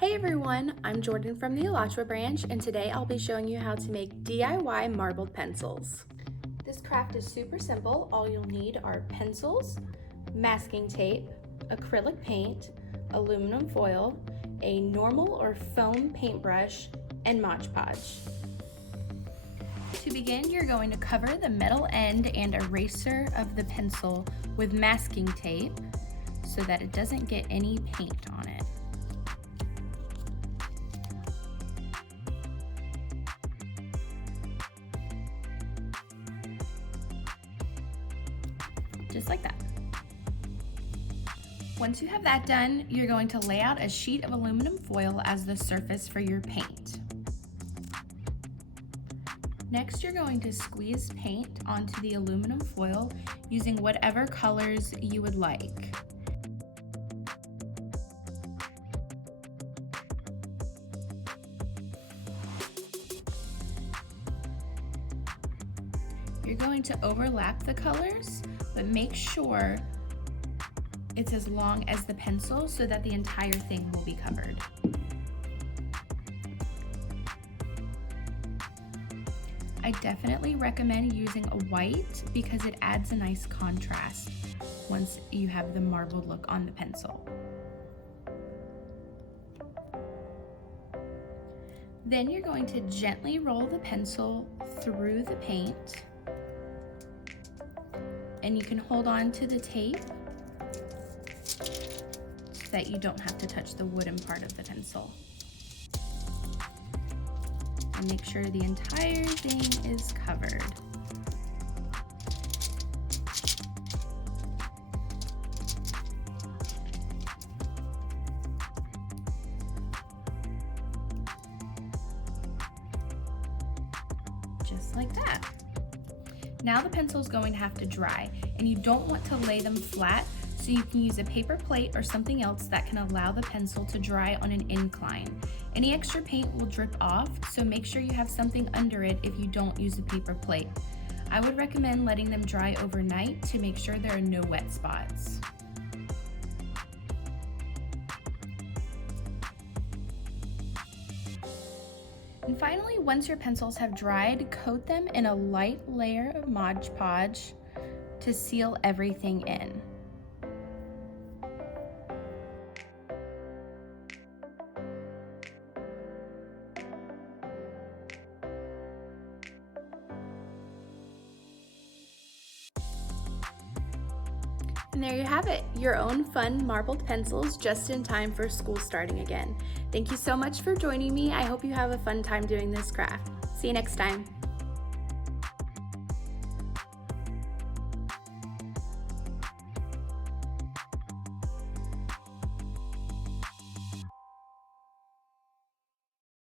Hey everyone, I'm Jordan from the Alachua branch, and today I'll be showing you how to make DIY marbled pencils. This craft is super simple. All you'll need are pencils, masking tape, acrylic paint, aluminum foil, a normal or foam paintbrush, and Mod Podge. To begin, you're going to cover the metal end and eraser of the pencil with masking tape so that it doesn't get any paint on it. Just like that. Once you have that done, you're going to lay out a sheet of aluminum foil as the surface for your paint. Next, you're going to squeeze paint onto the aluminum foil using whatever colors you would like. You're going to overlap the colors, but make sure it's as long as the pencil so that the entire thing will be covered. I definitely recommend using a white because it adds a nice contrast once you have the marbled look on the pencil. Then you're going to gently roll the pencil through the paint, and you can hold on to the tape so that you don't have to touch the wooden part of the pencil. And make sure the entire thing is covered. Just like that. Now the pencil is going to have to dry, and you don't want to lay them flat, so you can use a paper plate or something else that can allow the pencil to dry on an incline. Any extra paint will drip off, so make sure you have something under it if you don't use a paper plate. I would recommend letting them dry overnight to make sure there are no wet spots. And finally, once your pencils have dried, coat them in a light layer of Mod Podge to seal everything in. And there you have it, your own fun marbled pencils just in time for school starting again. Thank you so much for joining me. I hope you have a fun time doing this craft. See you next time.